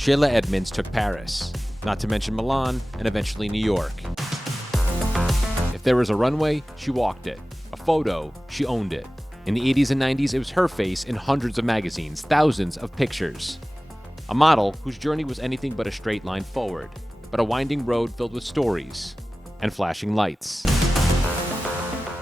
Shailah Edmonds took Paris, not to mention Milan, and eventually New York. If there was a runway, she walked it. A photo, she owned it. In the 80s and 90s, it was her face in hundreds of magazines, thousands of pictures. A model whose journey was anything but a straight line forward, but a winding road filled with stories and flashing lights.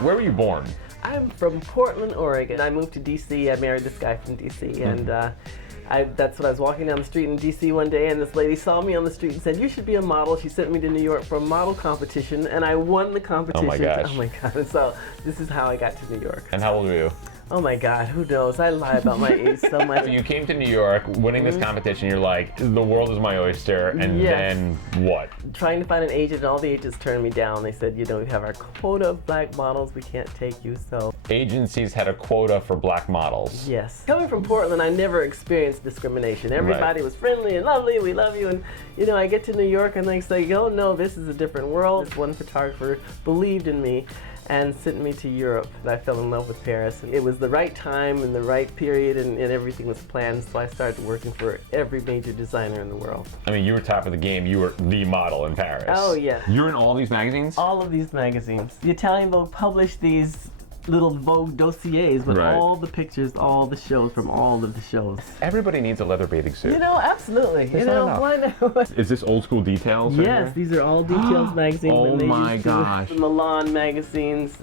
Where were you born? I'm from Portland, Oregon. I moved to DC. I married this guy from DC, and that's what I was walking down the street in DC one day, and this lady saw me on the street and said, "You should be a model." She sent me to New York for a model competition, and I won the competition. Oh my gosh. Oh my God. And so this is how I got to New York. And how old were you? Oh my God, who knows? I lie about my age so much. So you came to New York, winning this competition, you're like, the world is my oyster, and then what? Trying to find an agent, and all the agents turned me down. They said, you know, we have our quota of black models, we can't take you, so. Agencies had a quota for black models. Yes. Coming from Portland, I never experienced discrimination. Everybody was friendly and lovely, we love you, and you know, I get to New York and they say, oh no, this is a different world. This one photographer believed in me and sent me to Europe. I fell in love with Paris. It was the right time and the right period, and everything was planned, so I started working for every major designer in the world. I mean, you were top of the game. You were the model in Paris. Oh, yeah. You were in all these magazines? All of these magazines. The Italian Vogue published these little Vogue dossiers with all the pictures, all the shows from all of the shows. Everybody needs a leather bathing suit. You know, absolutely. There's you know, not why not? Is this old school details? Yes, these are all Details magazines. Oh my gosh. The Milan magazines,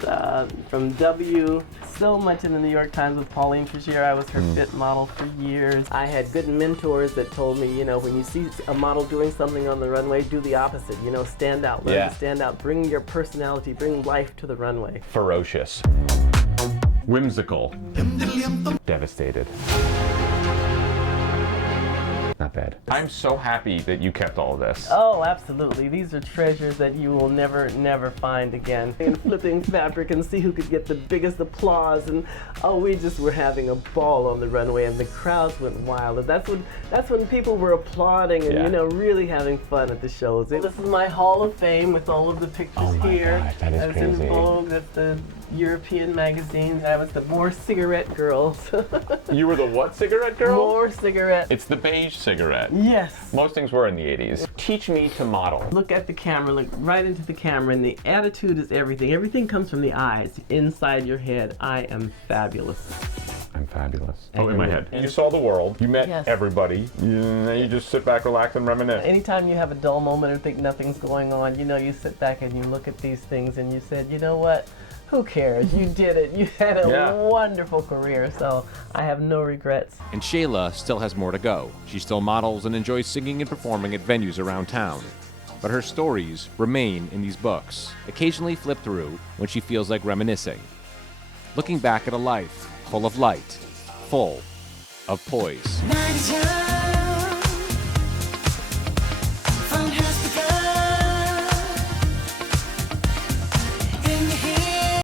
from W. So much in the New York Times with Pauline Figier. I was her fit model for years. I had good mentors that told me, you know, when you see a model doing something on the runway, do the opposite. You know, stand out, learn to stand out, bring your personality, bring life to the runway. Ferocious. Whimsical. Devastated. Not bad. I'm so happy that you kept all of this. Oh, absolutely. These are treasures that you will never, never find again. And flipping fabric and see who could get the biggest applause. And oh, we just were having a ball on the runway, and the crowds went wild. And that's when people were applauding and you know, really having fun at the shows. This is my Hall of Fame with all of the pictures here. God, that is I was crazy. in Vogue, that's the European magazines. I was the More Cigarette Girl. You were the what cigarette girl? More Cigarette. It's the beige cigarette. Yes. Most things were in the 80s. Teach me to model. Look at the camera, look right into the camera, and the attitude is everything. Everything comes from the eyes, inside your head. I am fabulous. I'm fabulous. Oh, in my head. You saw the world. You met everybody. You just sit back, relax, and reminisce. Anytime you have a dull moment or think nothing's going on, you know, you sit back and you look at these things and you said, you know what? Who cares? You did it. You had a wonderful career, so I have no regrets. And Shailah still has more to go. She still models and enjoys singing and performing at venues around town. But her stories remain in these books, occasionally flipped through when she feels like reminiscing. Looking back at a life full of light, full of poise.